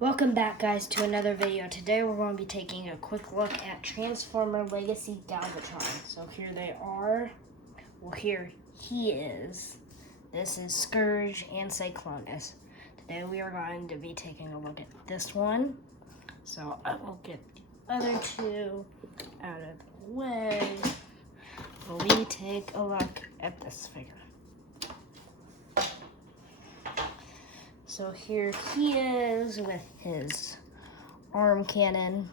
Welcome back, guys, to another video. Today we're going to be taking a quick look at Transformer Legacy Galvatron. So here they are. Well, here he is. This is Scourge and Cyclonus. Today we are going to be taking a look at this one. So I will get the other two out of the way while we take a look at this figure. So here he is with his arm cannon.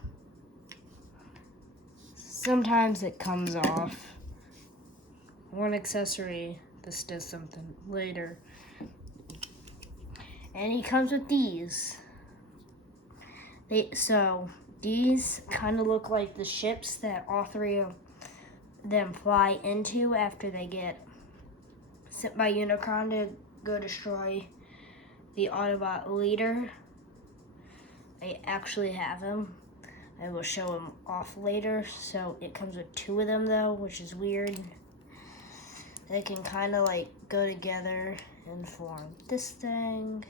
Sometimes it comes off. One accessory, this does something later. And he comes with these. These kind of look like the ships that all three of them fly into after they get sent by Unicron to go destroy the Autobot leader. I actually have him. I will show him off later. So it comes with two of them though, which is weird. They can kind of like go together and form this thing.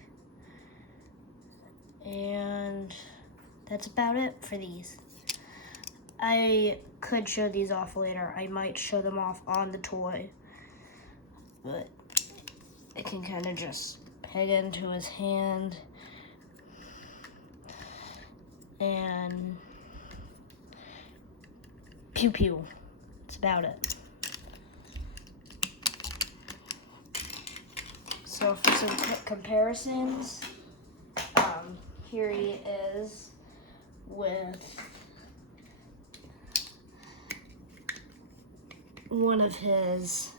And that's about it for these. I could show these off later. I might show them off on the toy. But it can kind of just peg into his hand and pew pew. That's about it. So for some comparisons, here he is with one of his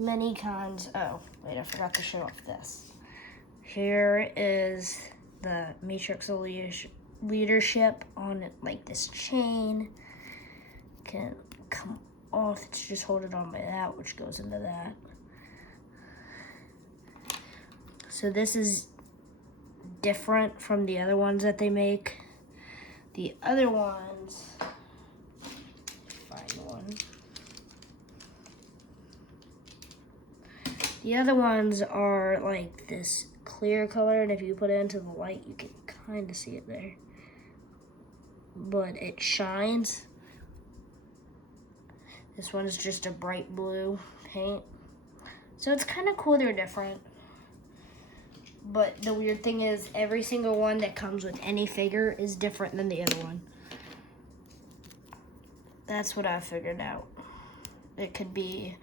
many kinds. Oh, wait, I forgot to show off this. Here is the Matrix of Leadership on it, like this chain. Can come off. It's just holding on by that, which goes into that. So this is different from the other ones that they make. The other ones, find one. The other ones are like this clear color, and if you put it into the light, you can kind of see it there. But it shines. This one is just a bright blue paint. So it's kind of cool they're different. But the weird thing is, every single one that comes with any figure is different than the other one. That's what I figured out. It could be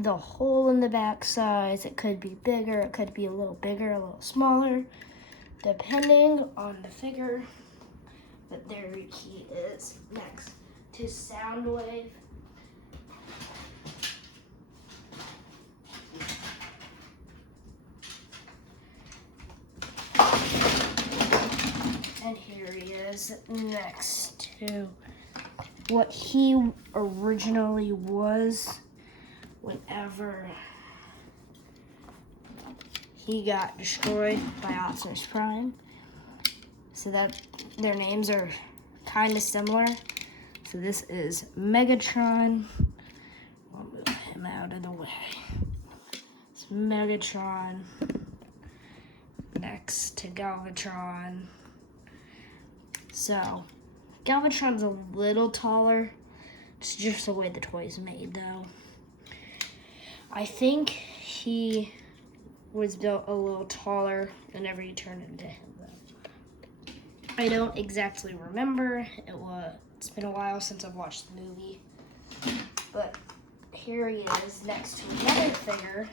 the hole in the back size, it could be bigger, it could be a little bigger, a little smaller, depending on the figure. But there he is next to Soundwave. And here he is next to what he originally was whenever he got destroyed by Optimus Prime. So that their names are kind of similar. So this is Megatron. I'll move him out of the way. It's Megatron next to Galvatron. So Galvatron's a little taller. It's just the way the toy's made though. I think he was built a little taller whenever you turn into him though. I don't exactly remember. It's been a while since I've watched the movie. But here he is next to another figure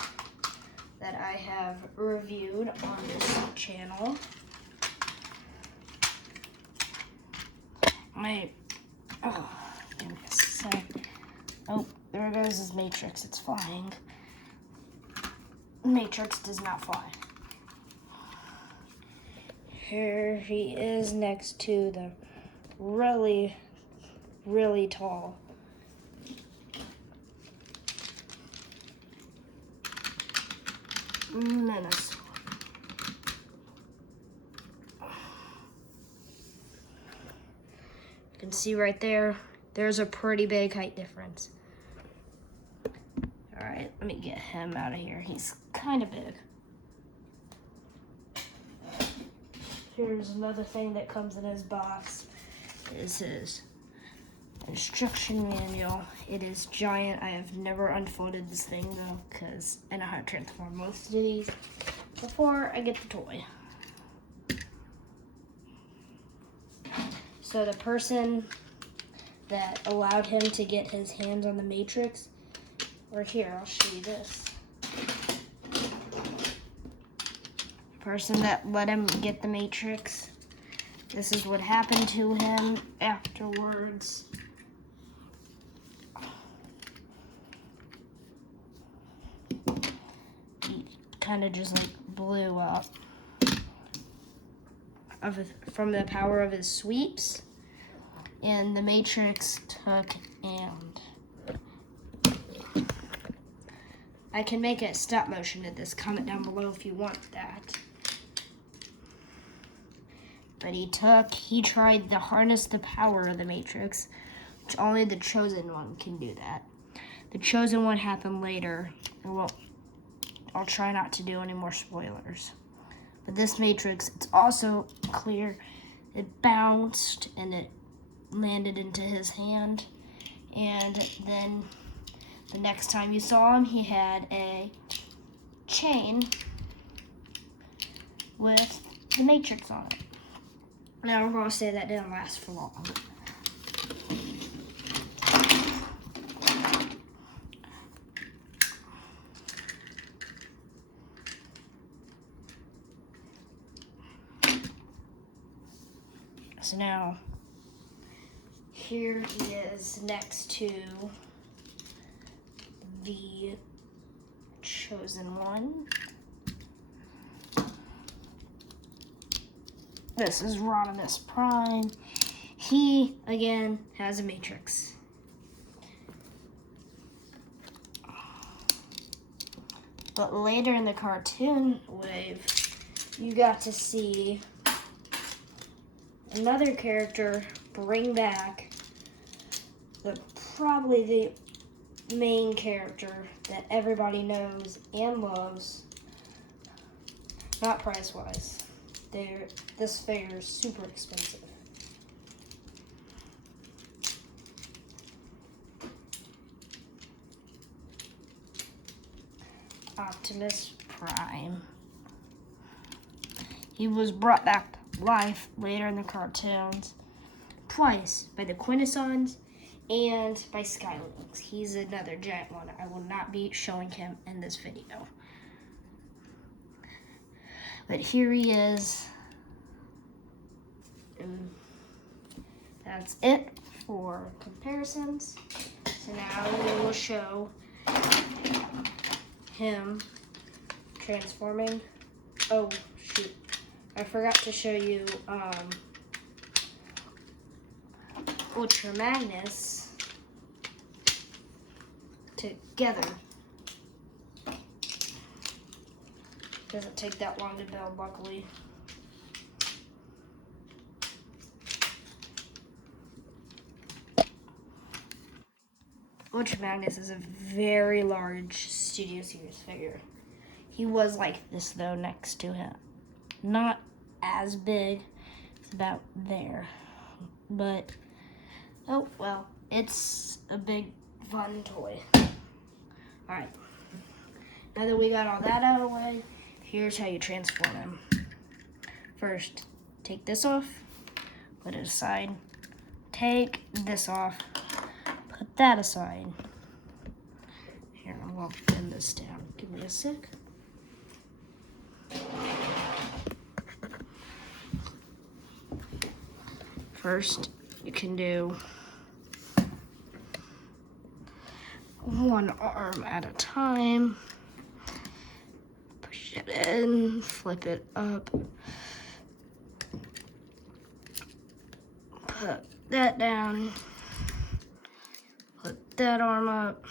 that I have reviewed on this channel. Give me a sec. Oh, there goes his Matrix. It's flying. Matrix does not fly. Here he is next to the really, really tall Menace. You can see right there, there's a pretty big height difference. All right, let me get him out of here. He's kind of big. here's another thing that comes in his box. Is his instruction manual. It is giant. I have never unfolded this thing though, because I know how to transform most of these before I get the toy. So the person that allowed him to get his hands on the Matrix, or here, I'll show you this. The person that let him get the Matrix, this is what happened to him afterwards. He kind of just like blew up from the power of his sweeps, and the Matrix took and I can make a stop motion of this. Comment down below if you want that. But he tried to harness the power of the Matrix, which only the Chosen One can do that. The Chosen One happened later. Well, I'll try not to do any more spoilers. But this Matrix, it's also clear. It bounced and it landed into his hand. And then the next time you saw him, he had a chain with the Matrix on it. Now I'm going to say that didn't last for long. So now, here he is next to the Chosen One. This is Rodimus Prime. He, again, has a Matrix. But later in the cartoon wave, you got to see another character bring back probably the main character that everybody knows and loves. Not price-wise. This figure is super expensive. Optimus Prime. He was brought back to life later in the cartoons, twice by the Quintessons and by Skylinks. He's another giant one. I will not be showing him in this video. But here he is. And that's it for comparisons. So now we will show him transforming. Oh, shoot. I forgot to show you Ultra Magnus together. Doesn't take that long to build, luckily. Ultra Magnus is a very large Studio Series figure. He was like this though next to him. Not as big, it's about there. But, oh well, it's a big fun toy. Alright, now that we got all that out of the way, here's how you transform him. First, take this off, put it aside. Take this off, put that aside. Here, I'm gonna pin this down. Give me a sec. First, you can do one arm at a time. Push it in, flip it up. Put that down. Put that arm up.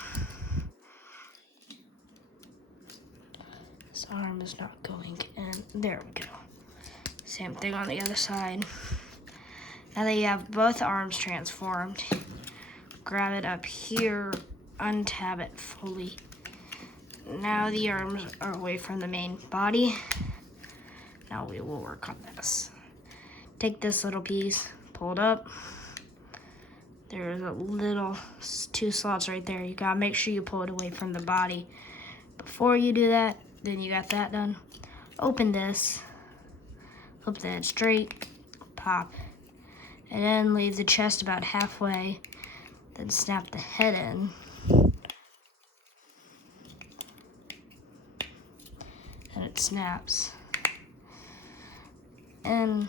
This arm is not going in. There we go. Same thing on the other side. Now that you have both arms transformed, grab it up here, untab it fully. Now the arms are away from the main body. Now we will work on this. take this little piece, pull it up. There's a little 2 slots right there. You gotta make sure you pull it away from the body. Before you do that, then you got that done. Open this, flip the head straight, pop, and then leave the chest about halfway, then snap the head in. And it snaps. And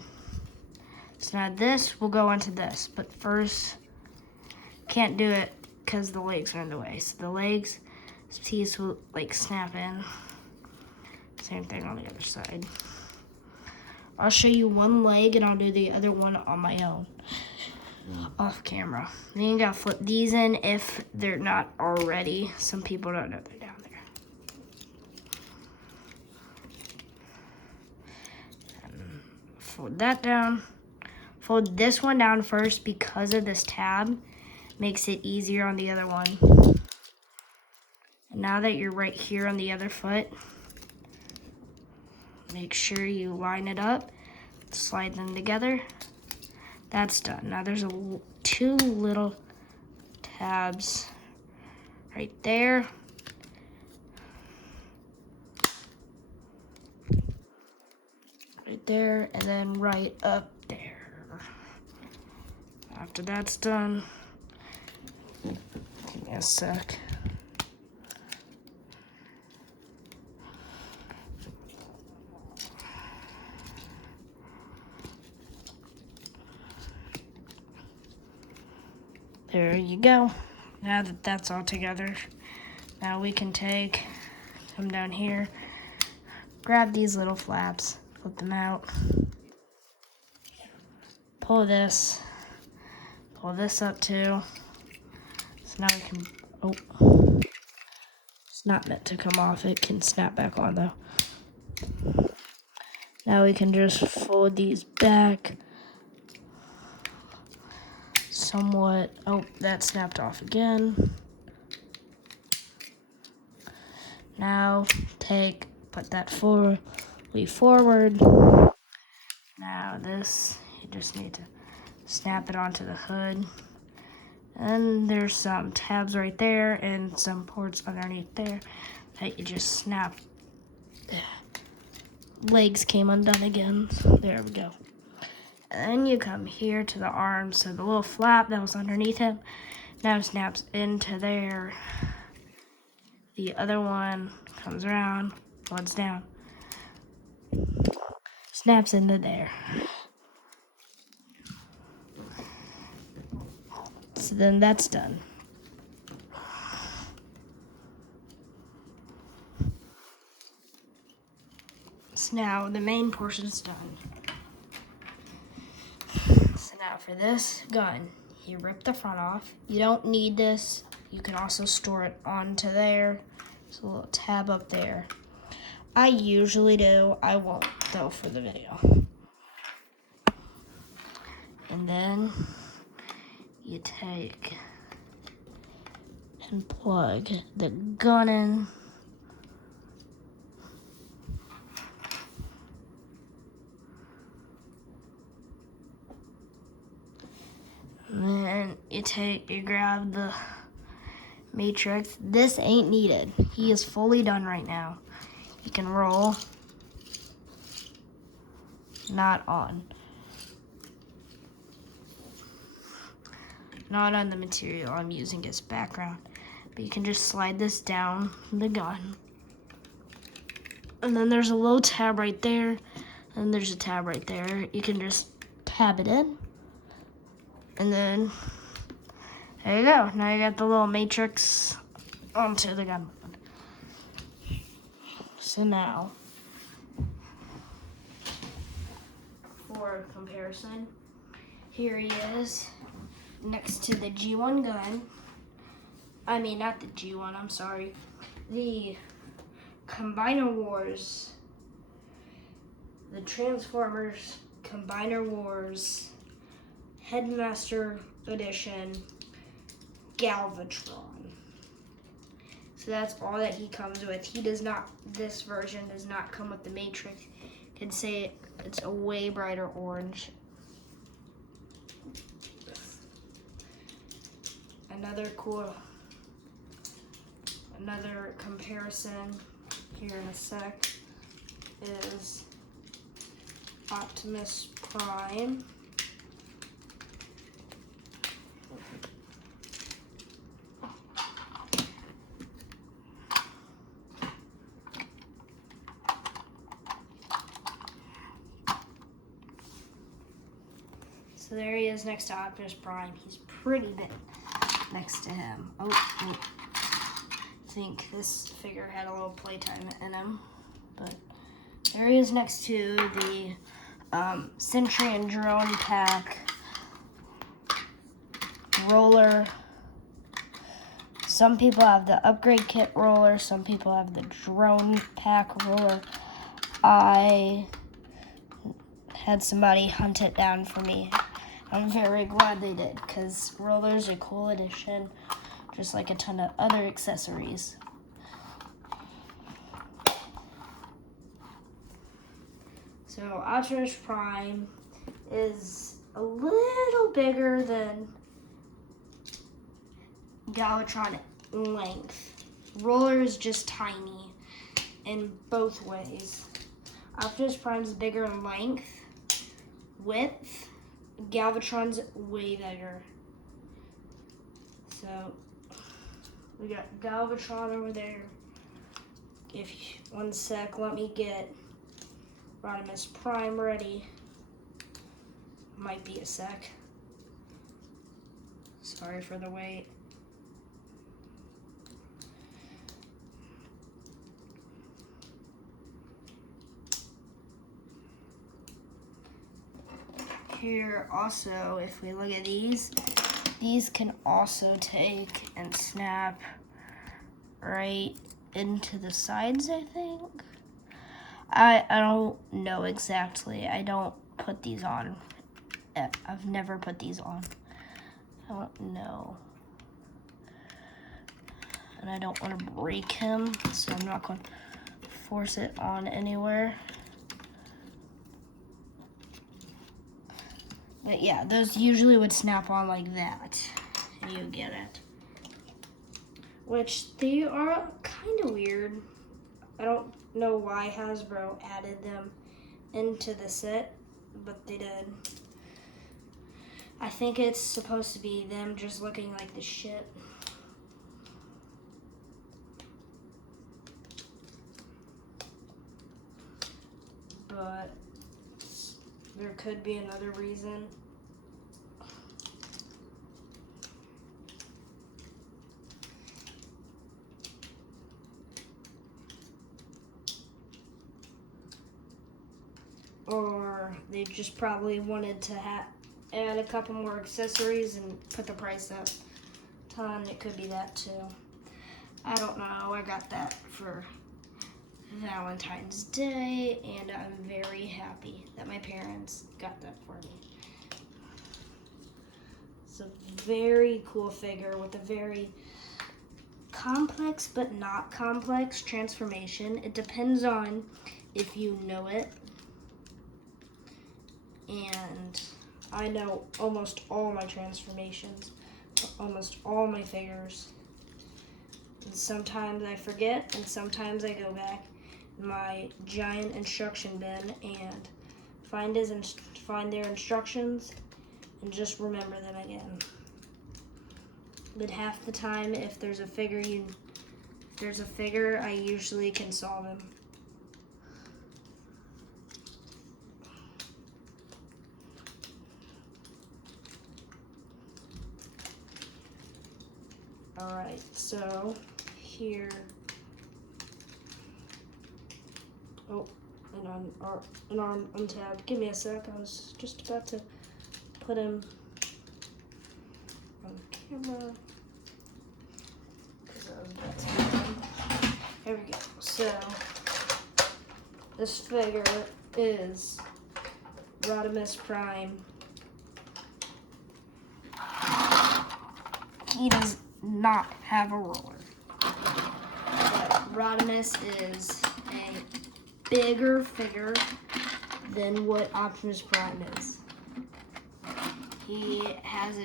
so now this will go onto this, but first, can't do it because the legs are in the way. So the legs, this piece will like snap in. Same thing on the other side. I'll show you one leg and I'll do the other one on my own, off camera. Then you gotta flip these in if they're not already. Some people don't know they're down there. And fold that down. Fold this one down first because of this tab. Makes it easier on the other one. And now that you're right here on the other foot, make sure you line it up, slide them together. That's done. Now there's 2 little tabs right there. Right there, and then right up there. After that's done, give me a sec. There you go. Now that that's all together, now we can come down here, grab these little flaps, flip them out, pull this up too. So now we can, it's not meant to come off. It can snap back on though. Now we can just fold these back somewhat. That snapped off again. Now put that forward. Now this, you just need to snap it onto the hood. And there's some tabs right there and some ports underneath there that you just snap. Legs came undone again. There we go. And then you come here to the arms, so the little flap that was underneath him now snaps into there. The other one comes around, folds down, snaps into there. So then that's done. So now the main portion is done. So now for this gun, you rip the front off. You don't need this. You can also store it onto there. There's a little tab up there. I usually do. I won't though for the video. And then you take and plug the gun in. And then you grab the matrix. This ain't needed. He is fully done right now. You can roll. Not on. Not on the material I'm using as background. But you can just slide this down the gun. And then there's a little tab right there. And there's a tab right there. You can just tab it in. And then, there you go. Now you got the little matrix onto the gun. So now, for comparison, here he is next to the G1 gun. I mean, not the G1, I'm sorry. The Combiner Wars, the Transformers Combiner Wars Headmaster Edition Galvatron. So that's all that he comes with. He does not, this version does not come with the Matrix. You can say it's a way brighter orange. another comparison here in a sec is Optimus Prime. So there he is next to Optimus Prime. He's pretty big next to him. Oh. I think this figure had a little playtime in him. But there he is next to the Sentry and Drone Pack roller. Some people have the upgrade kit roller. Some people have the drone pack roller. I had somebody hunt it down for me. I'm very glad they did, because roller's a cool addition, just like a ton of other accessories. So Optimus Prime is a little bigger than Gavlatron in length. Roller is just tiny in both ways. Optimus Prime's bigger in length, width. Galvatron's way bigger. So we got Galvatron over there. One sec, let me get Optimus Prime ready. Might be a sec. Sorry for the wait. Here also, if we look at these can also take and snap right into the sides, I think. I don't know exactly. I don't put these on. I've never put these on. I don't know. And I don't want to break him, so I'm not going to force it on anywhere. But yeah, those usually would snap on like that, and you get it. Which, they are kind of weird. I don't know why Hasbro added them into the set, but they did. I think it's supposed to be them just looking like the shit. But there could be another reason. Or they just probably wanted to add a couple more accessories and put the price up a ton. It could be that too. I don't know. I got that for Valentine's Day, and I'm very happy that my parents got that for me. It's a very cool figure with a very complex but not complex transformation. It depends on if you know it. And I know almost all my transformations, almost all my figures. And sometimes I forget, and sometimes I go back in my giant instruction bin and find their instructions and just remember them again. But half the time, if there's a figure, I usually can solve him. Alright, so here, an arm untabbed. Give me a sec, I was just about to put him on camera, because I was about to do him. Here we go. So, this figure is Optimus Prime. He does not have a roller. But Rodimus is a bigger figure than what Optimus Prime is. He has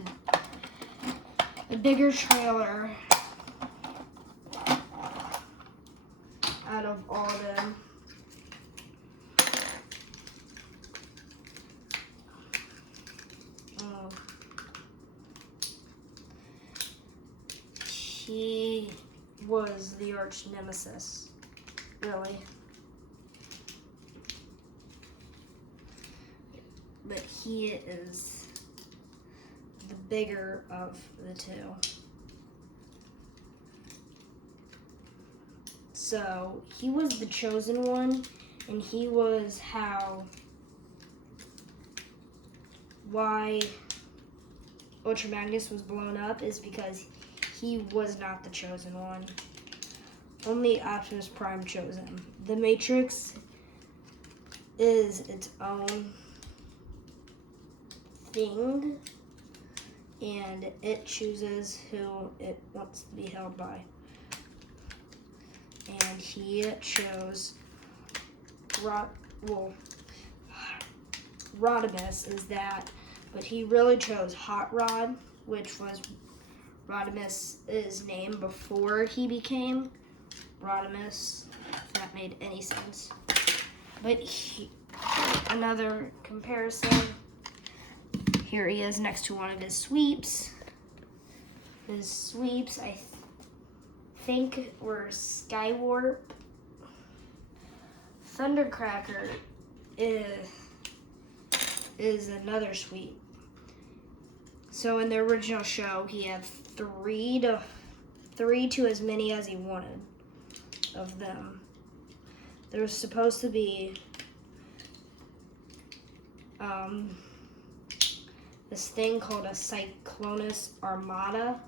a bigger trailer out of all of them. He was the arch nemesis, really. But he is the bigger of the two. So he was the chosen one, and he was why Ultra Magnus was blown up is because he was not the chosen one. Only Optimus Prime chose him. The Matrix is its own thing, and it chooses who it wants to be held by. And he chose Rodimus is that, but he really chose Hot Rod, which was Rodimus's name before he became Rodimus, if that made any sense. But another comparison, here he is next to one of his sweeps. His sweeps, I think, were Skywarp. Thundercracker is another sweep. So in the original show, he had three to as many as he wanted of them. There was supposed to be this thing called a Cyclonus Armada,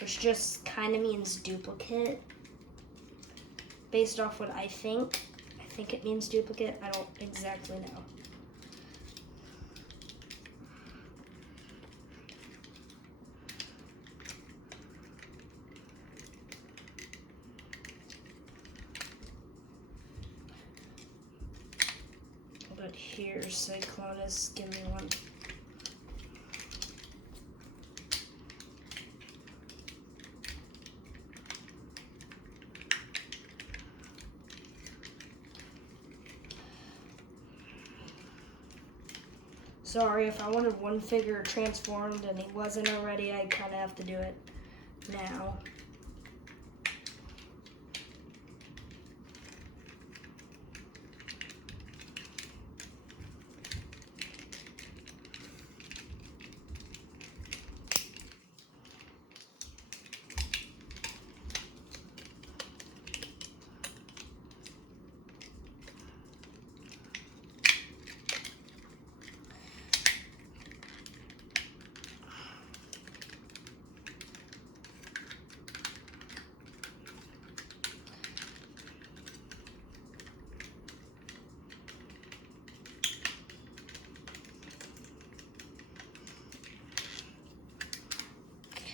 which just kind of means duplicate, based off what I think. I think it means duplicate. I don't exactly know. But here's Cyclonus. Give me one. Sorry, if I wanted one figure transformed and he wasn't already, I kind of have to do it now.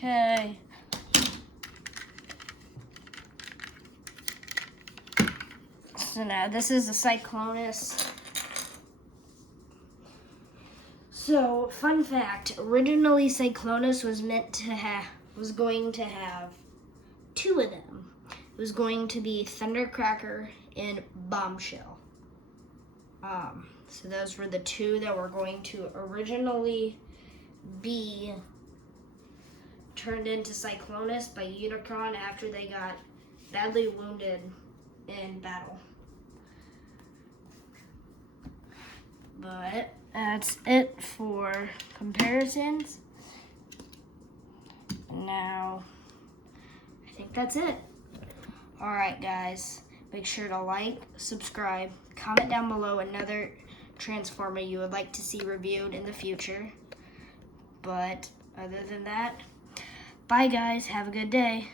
Okay. So now this is a Cyclonus. So, fun fact, originally Cyclonus was going to have two of them. It was going to be Thundercracker and Bombshell. So those were the two that were going to originally be turned into Cyclonus by Unicron after they got badly wounded in battle. But that's it for comparisons. Now, I think that's it. Alright guys, make sure to like, subscribe, comment down below another Transformer you would like to see reviewed in the future. But other than that, bye guys, have a good day.